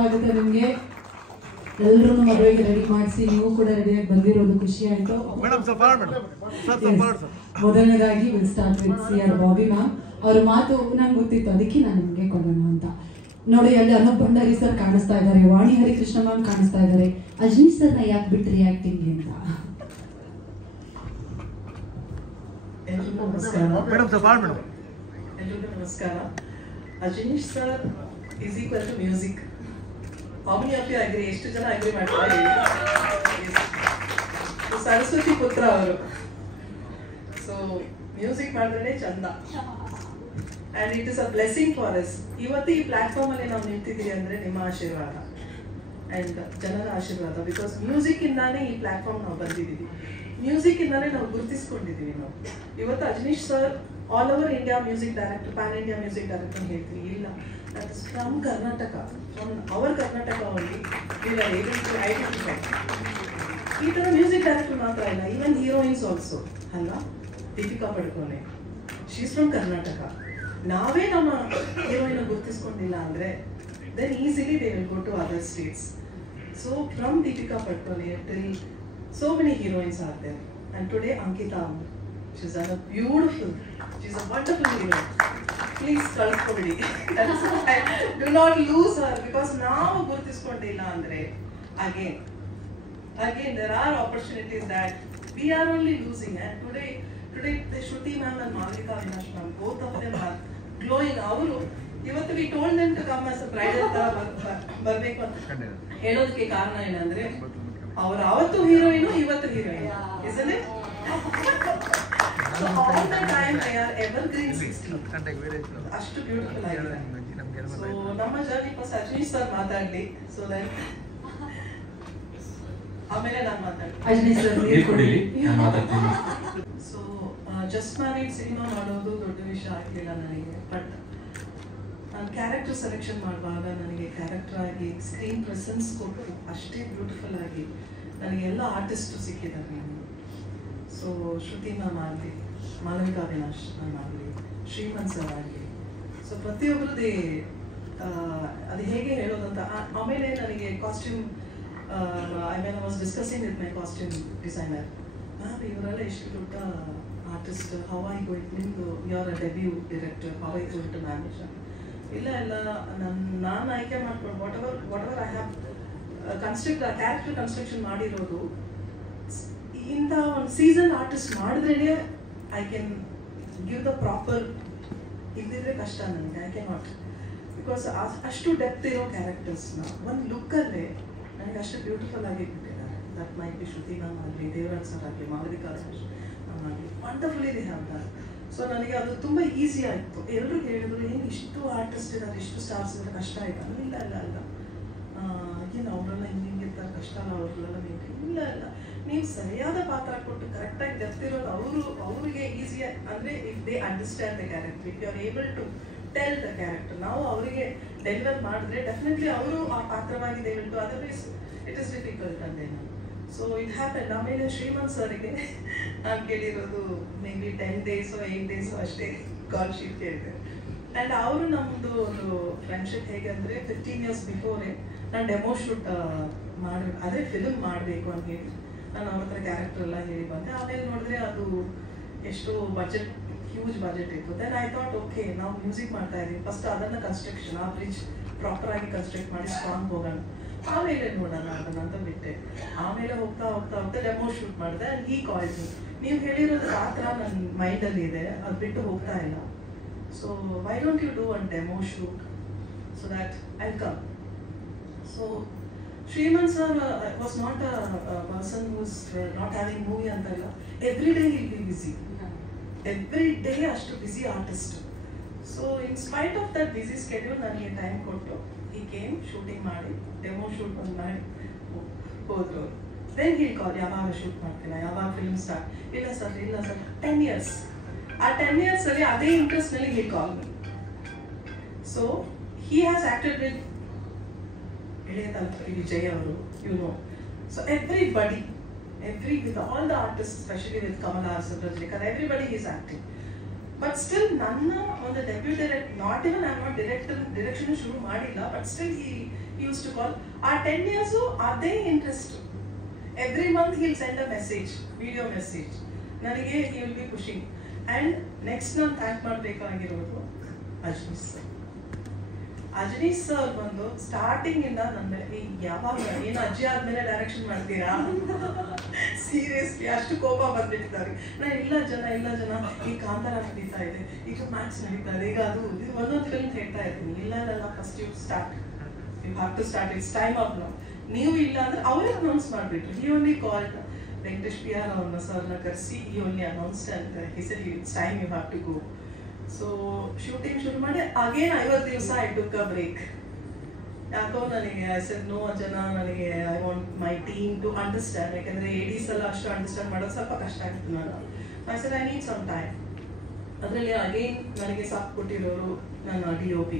ಸ್ವಾಗತ ನಿಮಗೆ. ಎಲ್ಲರೂ ಮದುವೆಗೆ ರೆಡಿ ಮಾಡಿಸಿ ನೀವು ಕೂಡ ರೆಡಿಯಾಗಿ ಬಂದಿರೋದು ಖುಷಿ ಆಯಿತು. ಮೊದಲನೇದಾಗಿ will start with CR Bobby ma'am. ಅವ್ರ ಮಾತು ನಂಗೆ ಗೊತ್ತಿತ್ತು, ಅದಕ್ಕೆ ನಾನು ನಿಮಗೆ ಕೊಡೋಣ ಅಂತ. ನೋಡಿ, ಅಲ್ಲಿ ಅನೂಪ್ ಭಂಡಾರಿ ಸರ್ ಕಾಣಿಸ್ತಾ ಇದ್ದಾರೆ, ವಾಣಿ ಹರಿಕೃಷ್ಣ ಮ್ಯಾಮ್ ಕಾಣಿಸ್ತಾ ಇದ್ದಾರೆ. ಅಜನೀಶ್ ಸರ್ನ ಯಾಕೆ ಬಿಟ್ರಿ ಆಕ್ಟಿಂಗ್ ಅಂತ? ಎಲ್ರಿಗೂ ನಮಸ್ಕಾರ. Ajaneesh sir is equal to music. How many of you agree? ಎಷ್ಟು ಜನ ಅಗ್ರಿ ಮಾಡ್ತಾರೆ? ಸರಸ್ವತಿ ಪುತ್ರ ಅವರು. ಸೊ ಮ್ಯೂಸಿಕ್ ಮಾಡಿದ್ರೆ ಚಂದ. And it is a blessing for us. ಇವತ್ತು ಈ ಪ್ಲಾಟ್ಫಾರ್ಮ್ ಅಲ್ಲಿ ನಾವು ನಿಂತಿದ್ದೀವಿ ಅಂದ್ರೆ ನಿಮ್ಮ ಆಶೀರ್ವಾದ ಅಂಡ್ ಜನರ ಆಶೀರ್ವಾದ. ಬಿಕಾಸ್ ಮ್ಯೂಸಿಕ್ ಇಂದಾನೇ ಈ ಪ್ಲಾಟ್ಫಾರ್ಮ್ ನಾವು ಬಂದಿದ್ದೀವಿ, ಮ್ಯೂಸಿಕ್ ಇಂದಾನೇ ನಾವು ಗುರುತಿಸ್ಕೊಂಡಿದ್ದೀವಿ. ನಾವು ಇವತ್ತು Ajaneesh sir all over India music director, pan India music director ಹೇಳ್ತೀವಿ. ಇಲ್ಲ, that is from Karnataka, from our Karnataka only we are able to identify. ಈ ಥರ ಮ್ಯೂಸಿಕ್ ಡೈರೆಕ್ಟರ್ ಮಾತ್ರ ಇಲ್ಲ, ಈವನ್ ಹೀರೋಯಿನ್ಸ್ ಆಲ್ಸೋ ಅಲ್ಲ. Deepika Padukone, she is from Karnataka. ನಾವೇ ನಮ್ಮ ಹೀರೋಯಿನ್ ಗುರುತಿಸ್ಕೊಂಡಿಲ್ಲ ಅಂದರೆ then easily they will go to other states. So from Deepika Padukone till so many heroines are there, and today Ankita, she's a beautiful, she's a wonderful heroine. Please kalkobidi. Do not lose her, because now gurtiskondilla andre again there are opportunities that we are only losing. And today the Shruti ma'am and Malvika Avinash ma'am, both of them are glowing. Avaru ಇವತ್ತು we told them to come as a bridal ತರ ಬರಬೇಕು ಅಂತ ಹೇಳೋದಕ್ಕೆ ಕಾರಣ ಏನಂದ್ರೆ ಅವರು ಅವತ್ತು heroine, ಇವತ್ತು heroine, isn't it? So all the time they are evergreen 60. ಅಷ್ಟು ಬ್ಯೂಟಿಫುಲ್ ಆಗಿದೆ. ಸೊ ನಮ್ಮ ಜರ್ನಿ ಫಸ್ಟ್ ಅಜನೀಶ್ ಸರ್ ಮಾತಾಡ್ಲಿ, ಸೊ ದೆನ್ ಆಮೇಲೆ ನಾನು ಮಾತಾಡ್ತೀನಿ. ಅಜನೀಶ್ ಸರ್ ಮಾತಾಡ್ತೀನಿ. ಸೊ ಜಸ್ಟ್ ಮ್ಯಾರಿಡ್ ಸಿನಿಮಾ ಮಾಡೋದು ದೊಡ್ಡ ವಿಷಯ ಆಗಲಿಲ್ಲ ನನಗೆ. ಬಟ್ ನಾನು ಕ್ಯಾರೆಕ್ಟರ್ ಸೆಲೆಕ್ಷನ್ ಮಾಡುವಾಗ ನನಗೆ ಕ್ಯಾರೆಕ್ಟರ್ ಆಗಿ ಸ್ಕ್ರೀನ್ ಪ್ರೆಸೆನ್ಸ್ ಕೊಟ್ಟು ಅಷ್ಟೇ ಬ್ಯೂಟಿಫುಲ್ ಆಗಿ ನನಗೆ ಎಲ್ಲ ಆರ್ಟಿಸ್ಟು ಸಿಕ್ಕಿದ್ದಾರೆ. ಸೊ ಶ್ರುತಿ ಮ್ಯಾಮ್ ಆಗಲಿ, ಮಾಲವಿಕಾ ಅವಿನಾಶ್ ಮ್ಯಾಮ್ ಆಗಲಿ, ಶ್ರೀಮಂತ್ ಸರ್ ಆಗಲಿ, ಸೊ ಪ್ರತಿಯೊಬ್ಬರದೇ ಅದು ಹೇಗೆ ಹೇಳೋದಂತ. ಆಮೇಲೆ ನನಗೆ costume, I mean I was discussing with my costume designer, ma'am ಇವರೆಲ್ಲ ಎಷ್ಟು ದೊಡ್ಡ ಆರ್ಟಿಸ್ಟ್, ಹೌ ಐ ಗೋಯಿಂಗ್, ನಿಮ್ಮದು you are a debut director, how I going to manage? ಇಲ್ಲ ನಾನು ಆಯ್ಕೆ ಮಾಡ್ಕೊಂಡು whatever I have character construction ಮಾಡಿರೋದು ಇಂಥ ಒಂದು ಸೀಸನ್ ಆರ್ಟಿಸ್ಟ್ ಮಾಡಿದ್ರೇ I can give the proper. ಇದ್ದಿದ್ರೆ ಕಷ್ಟ ನನಗೆ, ಐ ಕ್ಯಾನ್ ನಾಟ್, ಬಿಕಾಸ್ ಅಷ್ಟು ಡೆಪ್ತ್ ಇರೋ ಕ್ಯಾರೆಕ್ಟರ್ಸ್ನ ಒಂದು ಲುಕ್ಕಲ್ಲೇ ನನಗೆ ಅಷ್ಟು ಬ್ಯೂಟಿಫುಲ್ ಆಗಿ ಬಿಟ್ಟಿದ್ದಾರೆ. That might be Shruti ma'am ಆಗಲಿ, ದೇವರಾಜ್ ಸರ್ ಆಗಲಿ, ಮಾಲವಿಕಾ ಮ್ಯಾಮ್ ಆಗಲಿ, wonderfully they have that. So ನನಗೆ ಅದು ತುಂಬ ಈಸಿ ಆಯಿತು. ಎಲ್ಲರೂ ಹೇಳಿದ್ರು, ಏನು ಇಷ್ಟು ಆರ್ಟಿಸ್ಟ್ ಇದ್ದಾರೆ, ಇಷ್ಟು ಸ್ಟಾರ್ಸ್ ಇದ್ದಾರೆ, ಕಷ್ಟ ಆಯಿತು? ಇಲ್ಲ ಇಲ್ಲ ಅಲ್ಲ, ಏನು ಅವರೆಲ್ಲ ಹಿಂಗಿರ್ತಾರೆ, ಕಷ್ಟ ಅಲ್ಲ ಅವ್ರಲ್ಲೆಲ್ಲ ಬೇಕು. ಇಲ್ಲ ಇಲ್ಲ, ನೀವು ಸರಿಯಾದ ಪಾತ್ರ ಕೊಟ್ಟು ಕರೆಕ್ಟಾಗಿ ಗೊತ್ತಿರೋದು ಅವರಿಗೆ ಈಸಿ. ಅಂದರೆ if they understand the character, if you are able to tell the character, ನಾವು ಅವರಿಗೆ ಡೆಲಿವರ್ ಮಾಡಿದ್ರೆ ಡೆಫಿನೆಟ್ಲಿ ಅವರು ಆ ಪಾತ್ರವಾಗಿ they will to, otherwise it is difficult ಅಂದೇನು. ಸೊ ಇದು ಹ್ಯಾಪನ್. ಆಮೇಲೆ ಶ್ರೀಮಂತ್ ಸರ್ಗೆ ನಾನು ಕೇಳಿರೋದು ಮೇ ಬಿ 10 days 8 days ಅಷ್ಟೇ ಕಾಲ್ ಶೀಟ್ ಕೇಳಿದೆ. ಆ್ಯಂಡ್ ಅವರು ನಮ್ಮದು ಒಂದು ಫ್ರೆಂಡ್ಶಿಪ್ ಹೇಗೆ ಅಂದರೆ 15 years ಬಿಫೋರೇ ನಾನು ಡೆಮೋ ಶೂಟ್ ಅದೇ ಫಿಲ್ಮ್ ಮಾಡಬೇಕು ಅಂತ ಹೇಳಿ ನಾನು ಅವ್ರ ಹತ್ರ ಕ್ಯಾರೆಕ್ಟರ್ ಎಲ್ಲ ಹೇಳಿ ಬಂದೆ. ಆಮೇಲೆ ನೋಡಿದ್ರೆ ಅದು ಎಷ್ಟು ಬಜೆಟ್, ಹ್ಯೂಜ್ ಬಜೆಟ್ ಇತ್ತು. ದೆನ್ ಐ ಥಾಟ್ ಓಕೆ, ನಾವು ಮ್ಯೂಸಿಕ್ ಮಾಡ್ತಾ ಇದ್ದೀವಿ, ಫಸ್ಟ್ ಅದನ್ನು ಕನ್ಸ್ಟ್ರಕ್ಷನ್, ಆ ಬ್ರಿಡ್ಜ್ ಪ್ರಾಪರಾಗಿ ಕನ್ಸ್ಟ್ರಕ್ಟ್ ಮಾಡಿ ಸ್ಟ್ರಾಂಗ್ ಹೋಗೋಣ, ಆಮೇಲೆ ನೋಡೋಣ ಅದನ್ನಂತ ಬಿಟ್ಟೆ. ಆಮೇಲೆ ಹೋಗ್ತಾ ಹೋಗ್ತಾ ಹೋಗ್ತಾ ಡೆಮೋ ಶೂಟ್ ಮಾಡಿದೆ. ಆ್ಯಂಡ್ ಈ ಕಾಲ್ಡ್ ಮೀ, ನೀವು ಹೇಳಿರೋದು ಪಾತ್ರ ನನ್ನ ಮೈಂಡಲ್ಲಿ ಇದೆ, ಅದು ಬಿಟ್ಟು ಹೋಗ್ತಾ ಇಲ್ಲ. So why don't you do one demo shoot so that I come. So Shrimanth sir was not a person whose not having movie ಅಂತ ಇಲ್ಲ. Every day will be busy, every day ಅಷ್ಟು busy artist. So in spite of that busy schedule ನನಗೆ time ಕೊಟ್ಟು ಈ came shooting ಮಾಡಿ, demo shoot ಒಂದು ಮಾಡಿ ಹೋದ್ರು. ದೆನ್ ಹೀಲ್ ಕಾಲ್, ಯಾವಾಗ ಶೂಟ್ ಮಾಡ್ತೀರಾ, ಯಾವಾಗ ಫಿಲ್ಮ್ ಸ್ಟಾರ್ಟ್? ಇಲ್ಲ ಸರ್ 10 years. ಆ 10 years ಅಲ್ಲಿ ಅದೇ ಇಂಟ್ರೆಸ್ಟ್ನಲ್ಲಿ he'll call me. So he has acted with Ilaya Thalapathy Vijay ಅವರು, you know. So everybody, with all the artists, especially with Kamal Haasan, Rajnikant, everybody is acting. But still, ನನ್ನ ಒಂದು debut direct, not even I am not direction ಶುರು ಮಾಡಿಲ್ಲ, but still he use to call. ಆ 10 years ಅದೇ interest. Every month he'll send a message, video message. ನನಗೆ he will be pushing. And next ನಾನು thank ಮಾಡಬೇಕಾಗಿರೋದು Ajneesh sir. Ajneesh sir ಬಂದು starting ಇಂದ ನನ್ನ ಯಾವಾಗ ಏನು ಅಜ್ಜಿ ಆದ್ಮೇಲೆ ಡೈರೆಕ್ಷನ್ ಮಾಡ್ತೀರಾ ಸೀರಿಯಸ್ಲಿ ಅಷ್ಟು ಕೋಪ ಬಂದ್ಬಿಟ್ಟಿದ್ದಾರೆ. ಇಲ್ಲ ಜನ ಈ ಕಾಂತಾರ ನಡೀತಾ ಇದೆ, ಈಗ ಮ್ಯಾಚ್ ನಡೀತಾ ಇದೆ, ಈಗ ಅದು ಒಂದೊಂದು ಫಿಲ್ಮ್ ಹೇಳ್ತಾ ಇರ್ತೀನಿ. ಇಲ್ಲ first you start, you have to start, it's time of now. ನೀವು ಇಲ್ಲ ಅಂದ್ರೆ ಅವರೇ ಅನೌನ್ಸ್ ಮಾಡಿಬಿಟ್ರು. He only called Venkatesh P R ಅವ್ರನ್ನ ಸರ್ನ ಕರೆಸಿ he only announced and he said it's time, you have to go. So shooting ಶುರು ಮಾಡಿ ಅಗೇನ್ 50 ದಿವಸ ಐ ಟುಕ್ ಅ ಬ್ರೇಕ್. ಯಾಕೋ ನನಗೆ ಐ ಸೆಡ್ ನೋ ಜನ, ನನಗೆ I want my team to understand. ಯಾಕಂದರೆ ADs ಎಲ್ಲ ಅಷ್ಟು ಅಂಡರ್ಸ್ಟ್ಯಾಂಡ್ ಮಾಡೋದು ಸ್ವಲ್ಪ ಕಷ್ಟ ಆಗ್ತದೆ. ನಾನು I said I need some time. ಅದರಲ್ಲಿ ಅಗೇನ್ ನನಗೆ ಸಾಥ್ ಕೊಟ್ಟಿರೋರು ನನ್ನ DOP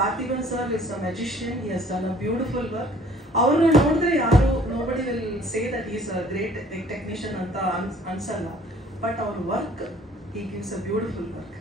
Parthiban sir. Is a magician, he has done a beautiful work. ಅವ್ರನ್ನ ನೋಡಿದ್ರೆ ಯಾರು nobody will say that is a great technician ಅಂತ ಅನ್ಸಲ್ಲ, ಬಟ್ ಅವ್ರ work he gives a beautiful work.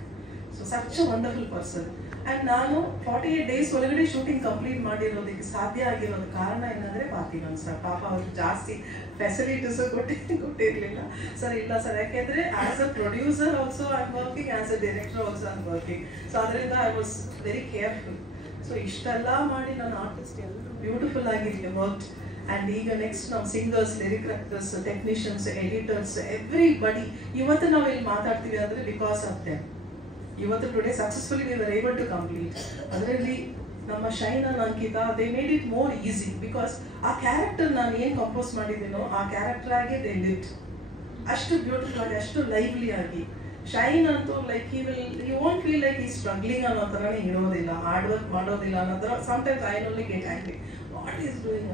So such a wonderful person. And ನಾನು 48 days ಒಳಗಡೆ shooting complete ಮಾಡಿರೋದಕ್ಕೆ ಸಾಧ್ಯ ಆಗಿರೋದು ಕಾರಣ ಏನಂದರೆ ಪಾರ್ಥಿಬನ್ ಸರ್. ಪಾಪ ಅವ್ರಿಗೆ ಜಾಸ್ತಿ ಫೆಸಿಲಿಟೀಸು ಕೊಟ್ಟಿರಲಿಲ್ಲ ಸರ್. ಇಲ್ಲ ಸರ್, ಯಾಕೆಂದರೆ as a producer also I am working, as a director also I am working. So ಅದರಿಂದ I was very careful. So ಇಷ್ಟೆಲ್ಲ ಮಾಡಿ ನಾನು ಆರ್ಟಿಸ್ಟ್ ಎಲ್ಲರೂ ಬ್ಯೂಟಿಫುಲ್ ಆಗಿ ವರ್ಕ್. ಆ್ಯಂಡ್ ಈಗ ನೆಕ್ಸ್ಟ್ ನಾವು singers, lyric writers, technicians, editors, everybody ಇವತ್ತು ನಾವು ಇಲ್ಲಿ ಮಾತಾಡ್ತೀವಿ ಅಂದರೆ ಬಿಕಾಸ್ ಆಫ್ ದೆಮ್. ಇವತ್ತು today successfully we were able to complete. ಅದರಲ್ಲಿ ನಮ್ಮ Shine and Ankita they made it more easy. Because ಆ ಕ್ಯಾರೆಕ್ಟರ್ ನಾನು ಏನು ಕಂಪೋಸ್ ಮಾಡಿದ್ದೀನೋ ಆ ಕ್ಯಾರೆಕ್ಟರ್ ಆಗಿ ದೇ ಲಿವ್ಡ್ ಅಷ್ಟು ಬ್ಯೂಟಿಫುಲ್ ಆಗಿ, ಅಷ್ಟು ಲೈವ್ಲಿ ಆಗಿ. ಶೈನ್ ಅಂತೂ like he won't feel like ಈ ಸ್ಟ್ರಗ್ಲಿಂಗ್ ಅನ್ನೋ ಥರನೇ ಇರೋದಿಲ್ಲ, ಹಾರ್ಡ್ ವರ್ಕ್ ಮಾಡೋದಿಲ್ಲ ಅನ್ನೋ ಥರ. Sometimes I only get angry, what is doing.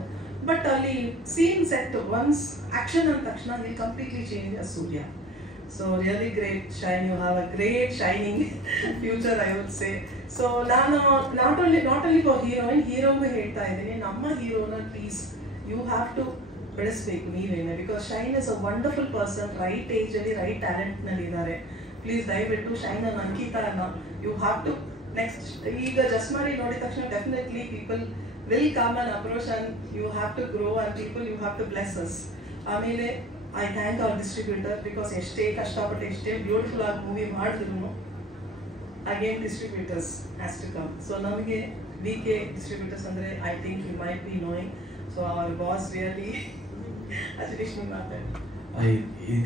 But ಅಲ್ಲಿ ಸೀನ್ ಸೆಟ್ ಒನ್ಸ್ ಆಕ್ಷನ್ ಅಂದ ತಕ್ಷಣ ಇಲ್ಲಿ completely change us Surya. So really great Shine, you have a great shining future I would say. So ನಾನು not only for heroine, ಹೀರೋಗೂ ಹೇಳ್ತಾ ಇದ್ದೀನಿ, ನಮ್ಮ ಹೀರೋನ ಪ್ಲೀಸ್ ಯು ಹ್ಯಾವ್ ಟು ಬೆಳೆಸಬೇಕು ನೀವೇನೆ. Because Shine is a wonderful person, right ಏಜಲ್ಲಿ right ಟ್ಯಾಲೆಂಟ್ನಲ್ಲಿ ಇದ್ದಾರೆ. ಪ್ಲೀಸ್ ದಯವಿಟ್ಟು ಶೈನ್ ಅನ್ನ ಅಂಕಿತಾನ ಯು ಹ್ಯಾವ್ ಟು ನೆಕ್ಸ್ಟ್. ಈಗ ಜಸ್ಟ್ ಮಾಡಿ ನೋಡಿದ ತಕ್ಷಣ definitely people will come and approach and you have to grow and people you have to bless us. ಆಮೇಲೆ I thank our distributor. Because ಎಷ್ಟೇ ಕಷ್ಟಪಟ್ಟು ಎಷ್ಟೇ ಬ್ಯೂಟಿಫುಲ್ ಆಗಿ ಮೂವಿ ಮಾಡಿದ್ರು again distributors has to come. So ನಮಗೆ VK distributors ಅಂದರೆ I think you might be knowing. So our boss really Ajaneesh ನೀವು ಮಾತಾಡಿ.